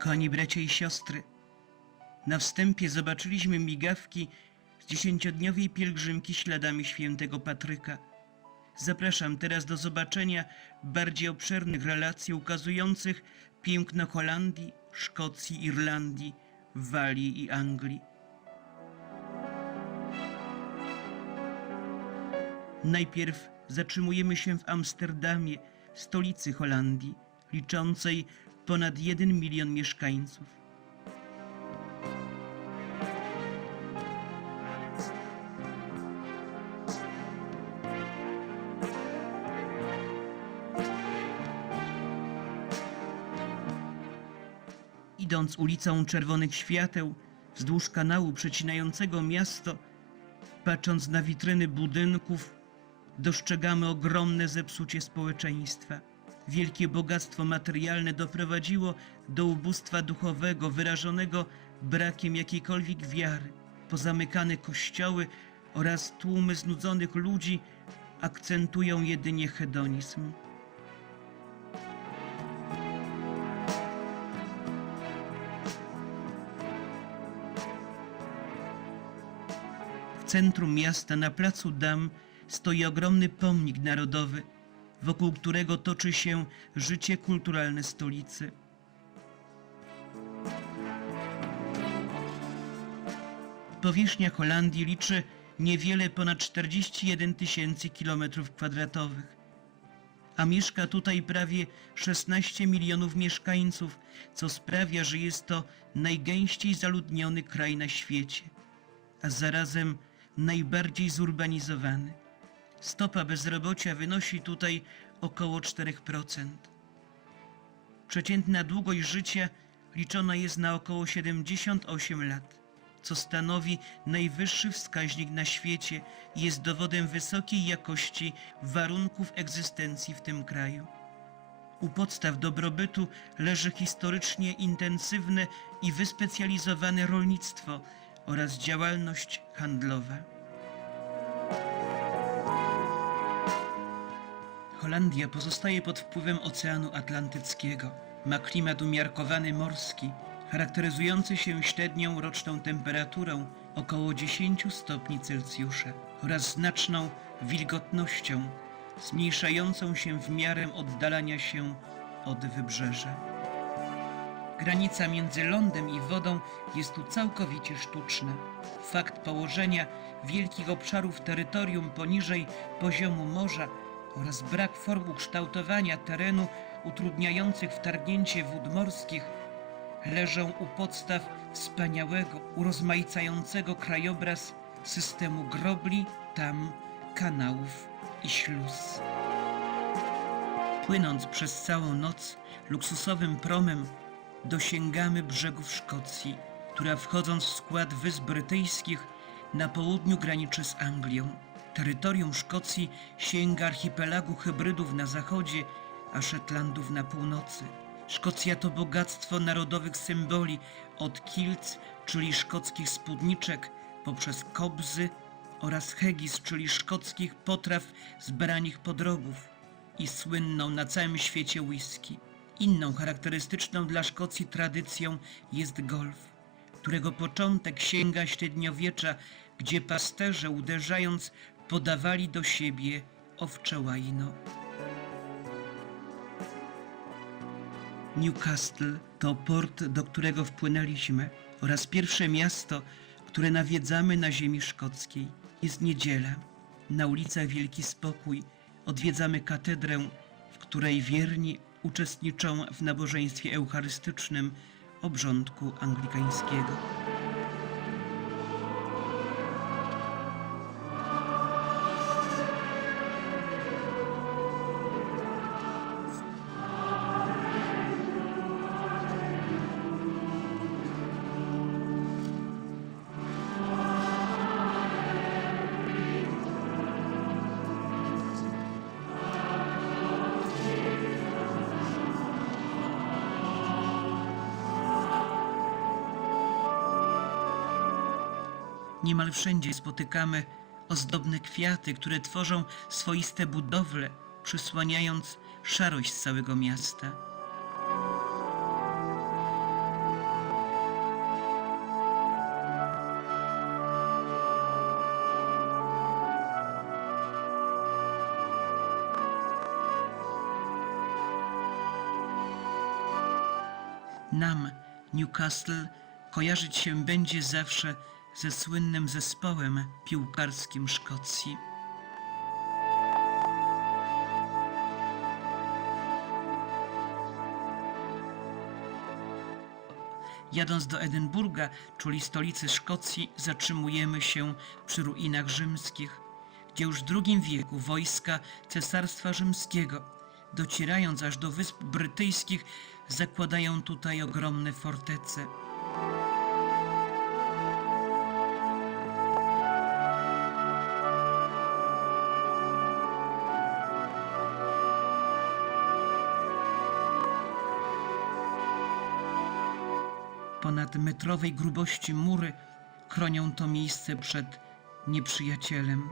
Kochani bracia i siostry, na wstępie zobaczyliśmy migawki z dziesięciodniowej pielgrzymki śladami świętego Patryka. Zapraszam teraz do zobaczenia bardziej obszernych relacji ukazujących piękno Holandii, Szkocji, Irlandii, Walii i Anglii. Najpierw zatrzymujemy się w Amsterdamie, stolicy Holandii, liczącej ponad 1 milion mieszkańców. Idąc ulicą Czerwonych Świateł wzdłuż kanału przecinającego miasto, patrząc na witryny budynków, dostrzegamy ogromne zepsucie społeczeństwa. Wielkie bogactwo materialne doprowadziło do ubóstwa duchowego wyrażonego brakiem jakiejkolwiek wiary. Pozamykane kościoły oraz tłumy znudzonych ludzi akcentują jedynie hedonizm. W centrum miasta na placu Dam stoi ogromny pomnik narodowy wokół którego toczy się życie kulturalne stolicy. Powierzchnia Holandii liczy niewiele ponad 41 tysięcy kilometrów kwadratowych, a mieszka tutaj prawie 16 milionów mieszkańców, co sprawia, że jest to najgęściej zaludniony kraj na świecie, a zarazem najbardziej zurbanizowany. Stopa bezrobocia wynosi tutaj około 4%. Przeciętna długość życia liczona jest na około 78 lat, co stanowi najwyższy wskaźnik na świecie i jest dowodem wysokiej jakości warunków egzystencji w tym kraju. U podstaw dobrobytu leży historycznie intensywne i wyspecjalizowane rolnictwo oraz działalność handlowa. Holandia pozostaje pod wpływem Oceanu Atlantyckiego. Ma klimat umiarkowany morski, charakteryzujący się średnią roczną temperaturą około 10 stopni Celsjusza oraz znaczną wilgotnością, zmniejszającą się w miarę oddalania się od wybrzeża. Granica między lądem i wodą jest tu całkowicie sztuczna. Fakt położenia wielkich obszarów terytorium poniżej poziomu morza oraz brak form ukształtowania terenu utrudniających wtargnięcie wód morskich leżą u podstaw wspaniałego, urozmaicającego krajobraz systemu grobli, tam, kanałów i śluz. Płynąc przez całą noc luksusowym promem, dosięgamy brzegów Szkocji, która wchodząc w skład Wysp Brytyjskich na południu graniczy z Anglią. Terytorium Szkocji sięga archipelagu Hebrydów na zachodzie, a Szetlandów na północy. Szkocja to bogactwo narodowych symboli od kilc, czyli szkockich spódniczek, poprzez kobzy oraz hegis, czyli szkockich potraw z baranich podrogów i słynną na całym świecie whisky. Inną charakterystyczną dla Szkocji tradycją jest golf, którego początek sięga średniowiecza, gdzie pasterze uderzając podawali do siebie owcze łajno. Newcastle to port, do którego wpłynęliśmy oraz pierwsze miasto, które nawiedzamy na ziemi szkockiej. Jest niedziela. Na ulicach Wielki Spokój odwiedzamy katedrę, w której wierni uczestniczą w nabożeństwie eucharystycznym obrządku anglikańskiego. Niemal wszędzie spotykamy ozdobne kwiaty, które tworzą swoiste budowle, przysłaniając szarość całego miasta. Nam Newcastle kojarzyć się będzie zawsze ze słynnym zespołem piłkarskim Szkocji. Jadąc do Edynburga, czyli stolicy Szkocji, zatrzymujemy się przy ruinach rzymskich, gdzie już w II wieku wojska Cesarstwa Rzymskiego, docierając aż do Wysp Brytyjskich, zakładają tutaj ogromne fortece. Metrowej grubości mury chronią to miejsce przed nieprzyjacielem.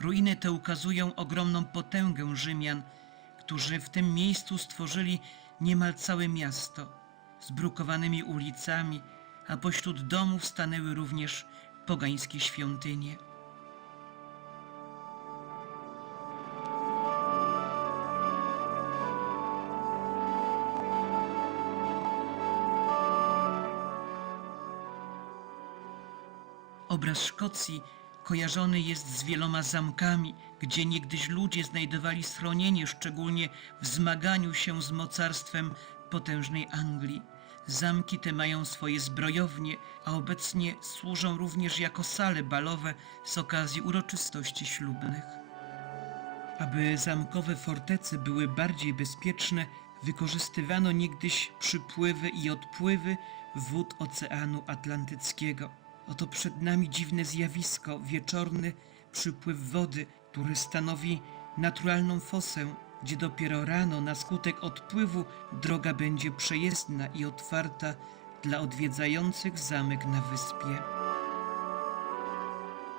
Ruiny te ukazują ogromną potęgę Rzymian, którzy w tym miejscu stworzyli niemal całe miasto z brukowanymi ulicami, a pośród domów stanęły również pogańskie świątynie. Obraz Szkocji kojarzony jest z wieloma zamkami, gdzie niegdyś ludzie znajdowali schronienie, szczególnie w zmaganiu się z mocarstwem potężnej Anglii. Zamki te mają swoje zbrojownie, a obecnie służą również jako sale balowe z okazji uroczystości ślubnych. Aby zamkowe fortecy były bardziej bezpieczne, wykorzystywano niegdyś przypływy i odpływy wód Oceanu Atlantyckiego. Oto przed nami dziwne zjawisko, wieczorny przypływ wody, który stanowi naturalną fosę, gdzie dopiero rano na skutek odpływu droga będzie przejezdna i otwarta dla odwiedzających zamek na wyspie.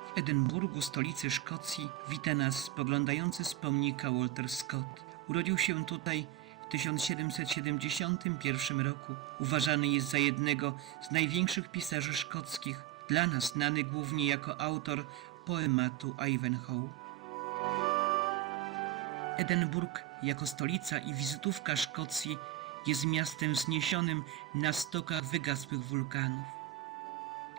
W Edynburgu, stolicy Szkocji, wita nas spoglądający z pomnika Walter Scott. Urodził się tutaj w 1771 roku. Uważany jest za jednego z największych pisarzy szkockich, dla nas znany głównie jako autor poematu Ivanhoe. Edynburg jako stolica i wizytówka Szkocji jest miastem wzniesionym na stokach wygasłych wulkanów.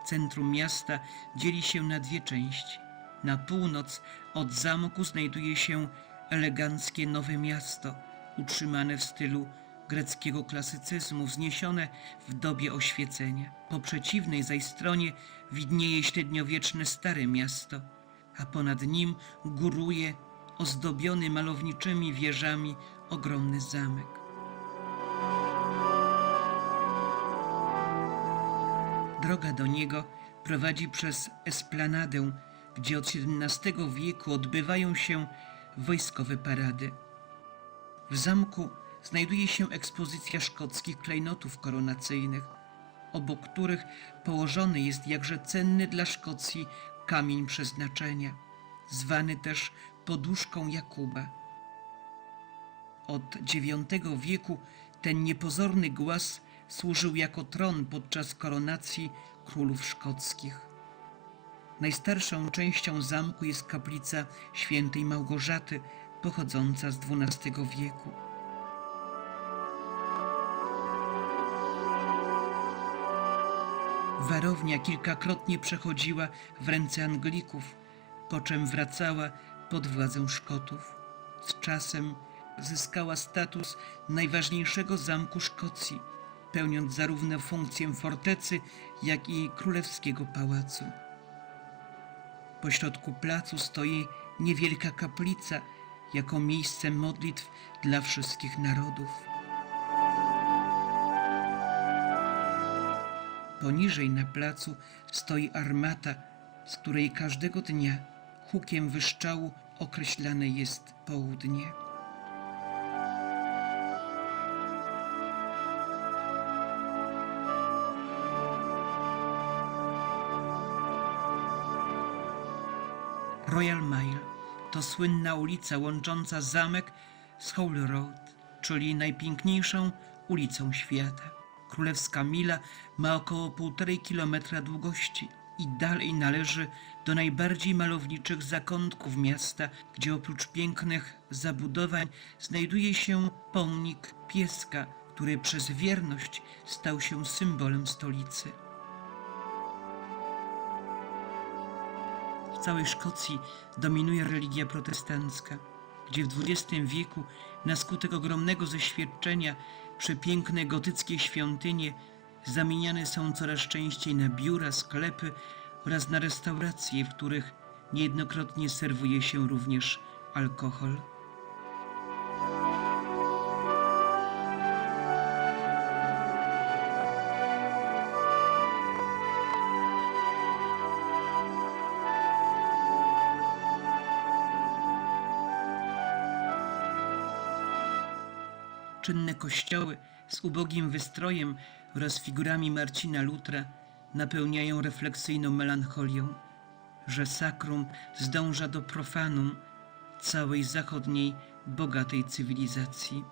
Centrum miasta dzieli się na dwie części. Na północ od zamku znajduje się eleganckie Nowe Miasto, utrzymane w stylu greckiego klasycyzmu, wzniesione w dobie oświecenia. Po przeciwnej zaś stronie widnieje średniowieczne Stare Miasto, a ponad nim góruje ozdobiony malowniczymi wieżami ogromny zamek. Droga do niego prowadzi przez esplanadę, gdzie od XVII wieku odbywają się wojskowe parady. W zamku znajduje się ekspozycja szkockich klejnotów koronacyjnych, obok których położony jest jakże cenny dla Szkocji kamień przeznaczenia, zwany też poduszką Jakuba. Od IX wieku ten niepozorny głaz służył jako tron podczas koronacji królów szkockich. Najstarszą częścią zamku jest kaplica świętej Małgorzaty, pochodząca z XII wieku. Warownia kilkakrotnie przechodziła w ręce Anglików, po czym wracała pod władzę Szkotów. Z czasem zyskała status najważniejszego zamku Szkocji, pełniąc zarówno funkcję fortecy, jak i królewskiego pałacu. Pośrodku placu stoi niewielka kaplica, jako miejsce modlitw dla wszystkich narodów. Poniżej na placu stoi armata, z której każdego dnia hukiem wyszczału określane jest południe. Royal Mile to słynna ulica łącząca zamek z Holy Road, czyli najpiękniejszą ulicą świata. Królewska Mila ma około półtorej kilometra długości i dalej należy do najbardziej malowniczych zakątków miasta, gdzie oprócz pięknych zabudowań znajduje się pomnik pieska, który przez wierność stał się symbolem stolicy. W całej Szkocji dominuje religia protestancka, gdzie w XX wieku na skutek ogromnego zeświadczenia przepiękne gotyckie świątynie zamieniane są coraz częściej na biura, sklepy oraz na restauracje, w których niejednokrotnie serwuje się również alkohol. Czynne kościoły z ubogim wystrojem oraz figurami Marcina Lutra napełniają refleksyjną melancholią, że sakrum zdąża do profanum całej zachodniej bogatej cywilizacji.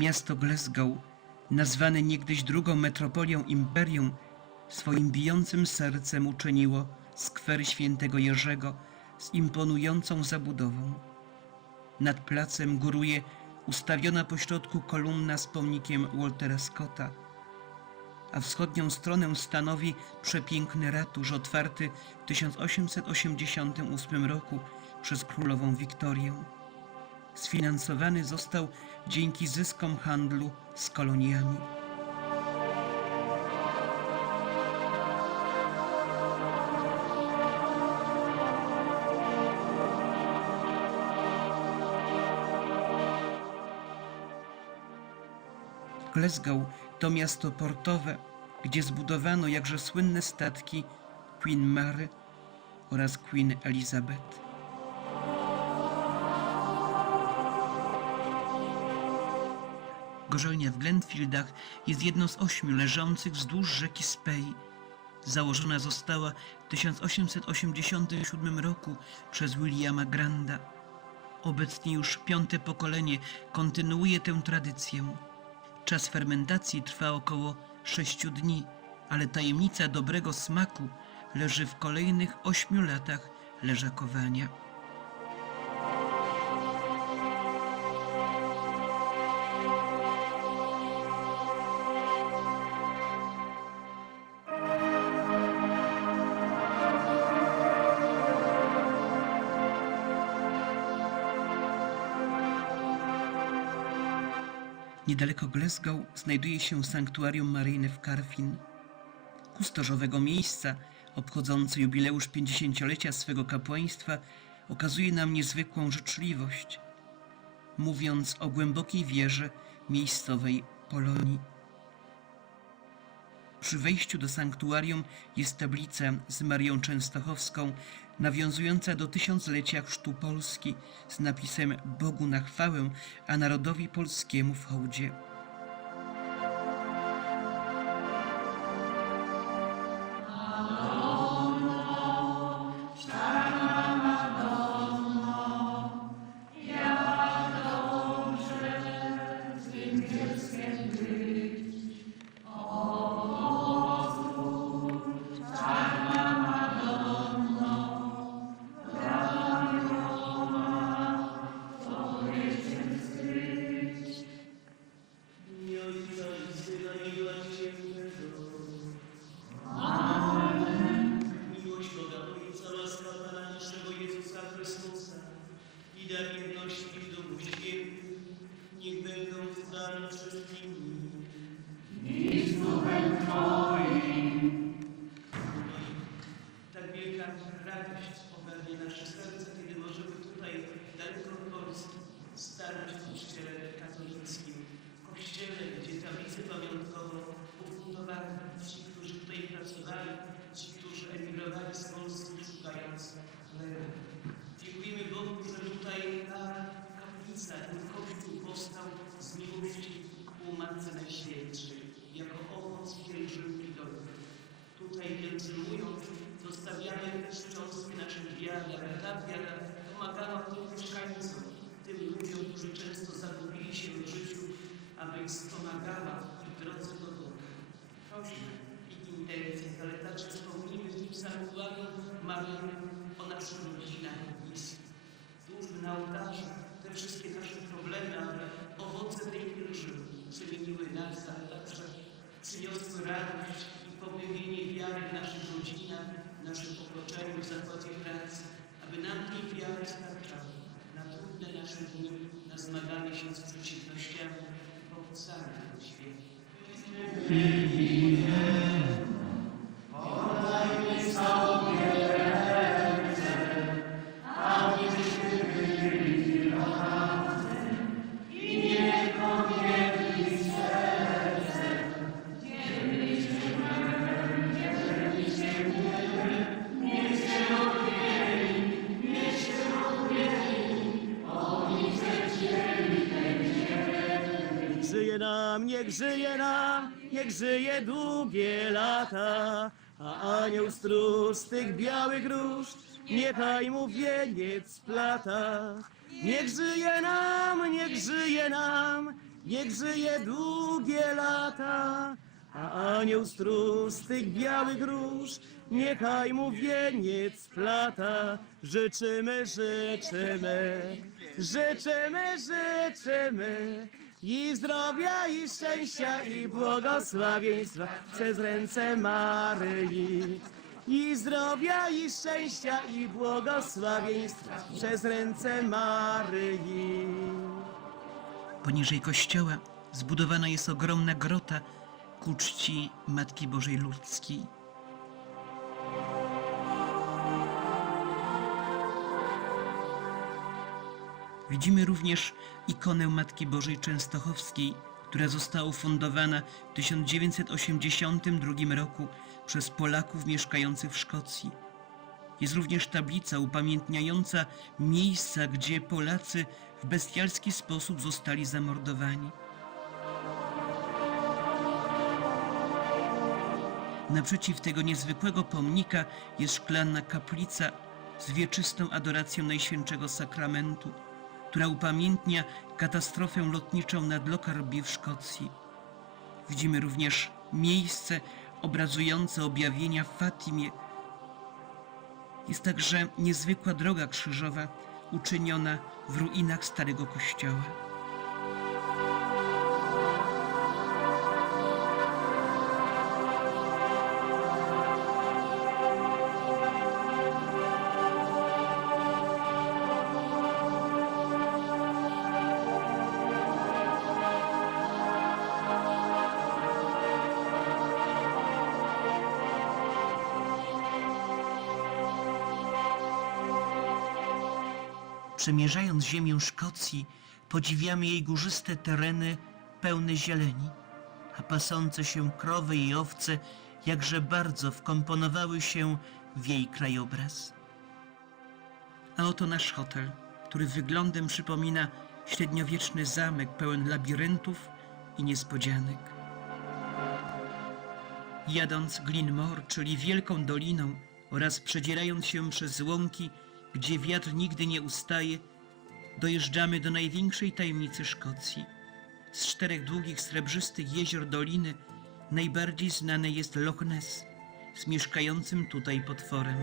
Miasto Glasgow, nazwane niegdyś drugą metropolią imperium, swoim bijącym sercem uczyniło skwer świętego Jerzego z imponującą zabudową. Nad placem góruje ustawiona pośrodku kolumna z pomnikiem Waltera Scotta, a wschodnią stronę stanowi przepiękny ratusz otwarty w 1888 roku przez królową Wiktorię. Sfinansowany został dzięki zyskom handlu z koloniami. Glasgow to miasto portowe, gdzie zbudowano jakże słynne statki Queen Mary oraz Queen Elizabeth. Gorzelnia w Glenfieldach jest jedną z ośmiu leżących wzdłuż rzeki Spey. Założona została w 1887 roku przez Williama Granda. Obecnie już piąte pokolenie kontynuuje tę tradycję. Czas fermentacji trwa około sześciu dni, ale tajemnica dobrego smaku leży w kolejnych ośmiu latach leżakowania. Niedaleko Glasgow znajduje się sanktuarium maryjne w Carfin. Kustorzowego miejsca, obchodzące jubileusz 50-lecia swego kapłaństwa, okazuje nam niezwykłą życzliwość, mówiąc o głębokiej wierze miejscowej Polonii. Przy wejściu do sanktuarium jest tablica z Marią Częstochowską, nawiązująca do tysiąclecia chrztu Polski z napisem Bogu na chwałę, a narodowi polskiemu w hołdzie. Niech żyje nam, niech żyje długie lata. A anioł stróż tych białych róż, niechaj mu wieniec splata. Niech żyje nam, niech żyje nam, niech żyje długie lata. A anioł stróż tych białych róż, niechaj mu wieniec splata. Życzymy, życzymy, życzymy, życzymy. I zdrowia, i szczęścia, i błogosławieństwa przez ręce Maryi. I zdrowia, i szczęścia, i błogosławieństwa przez ręce Maryi. Poniżej kościoła zbudowana jest ogromna grota ku czci Matki Bożej Ludzkiej. Widzimy również ikonę Matki Bożej Częstochowskiej, która została ufundowana w 1982 roku przez Polaków mieszkających w Szkocji. Jest również tablica upamiętniająca miejsca, gdzie Polacy w bestialski sposób zostali zamordowani. Naprzeciw tego niezwykłego pomnika jest szklana kaplica z wieczystą adoracją Najświętszego Sakramentu, która upamiętnia katastrofę lotniczą nad Lockerbie w Szkocji. Widzimy również miejsce obrazujące objawienia w Fatimie. Jest także niezwykła droga krzyżowa uczyniona w ruinach Starego Kościoła. Przemierzając ziemię Szkocji, podziwiamy jej górzyste tereny pełne zieleni, a pasące się krowy i owce jakże bardzo wkomponowały się w jej krajobraz. A oto nasz hotel, który wyglądem przypomina średniowieczny zamek pełen labiryntów i niespodzianek. Jadąc Glenmore, czyli Wielką Doliną oraz przedzierając się przez łąki, gdzie wiatr nigdy nie ustaje, dojeżdżamy do największej tajemnicy Szkocji. Z czterech długich, srebrzystych jezior doliny najbardziej znane jest Loch Ness z mieszkającym tutaj potworem.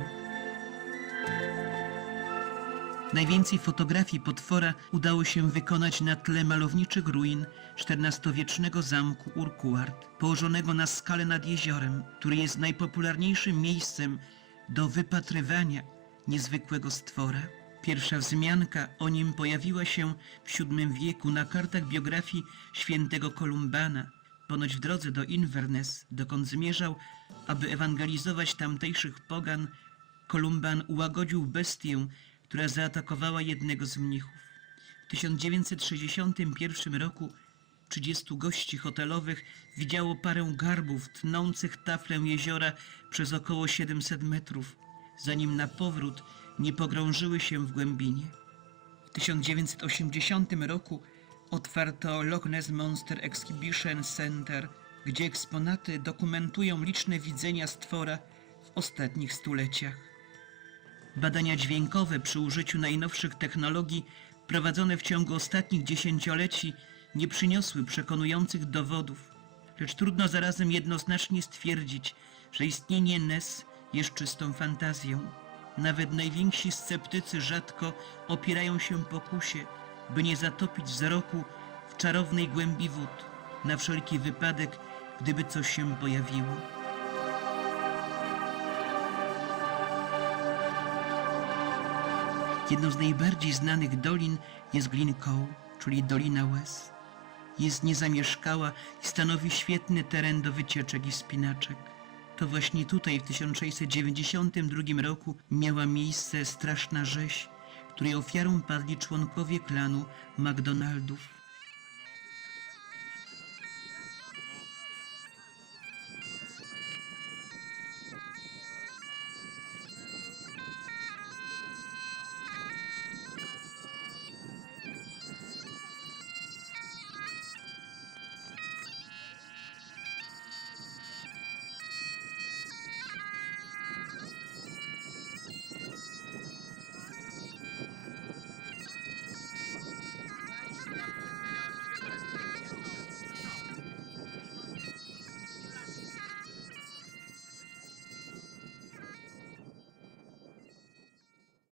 Najwięcej fotografii potwora udało się wykonać na tle malowniczych ruin XIV-wiecznego zamku Urquhart, położonego na skale nad jeziorem, który jest najpopularniejszym miejscem do wypatrywania niezwykłego stwora. Pierwsza wzmianka o nim pojawiła się w VII wieku na kartach biografii świętego Kolumbana, ponoć w drodze do Inverness, dokąd zmierzał, aby ewangelizować tamtejszych pogan, Kolumban ułagodził bestię, która zaatakowała jednego z mnichów. W 1961 roku 30 gości hotelowych widziało parę garbów tnących taflę jeziora przez około 700 metrów, zanim na powrót nie pogrążyły się w głębinie. W 1980 roku otwarto Loch Ness Monster Exhibition Center, gdzie eksponaty dokumentują liczne widzenia stwora w ostatnich stuleciach. Badania dźwiękowe przy użyciu najnowszych technologii prowadzone w ciągu ostatnich dziesięcioleci nie przyniosły przekonujących dowodów, lecz trudno zarazem jednoznacznie stwierdzić, że istnienie NES jest czystą fantazją. Nawet najwięksi sceptycy rzadko opierają się pokusie, by nie zatopić wzroku w czarownej głębi wód, na wszelki wypadek, gdyby coś się pojawiło. Jedną z najbardziej znanych dolin jest Glencoe, czyli Dolina Łez. Jest niezamieszkała i stanowi świetny teren do wycieczek i spinaczek. To właśnie tutaj w 1692 roku miała miejsce straszna rzeź, której ofiarą padli członkowie klanu MacDonaldów.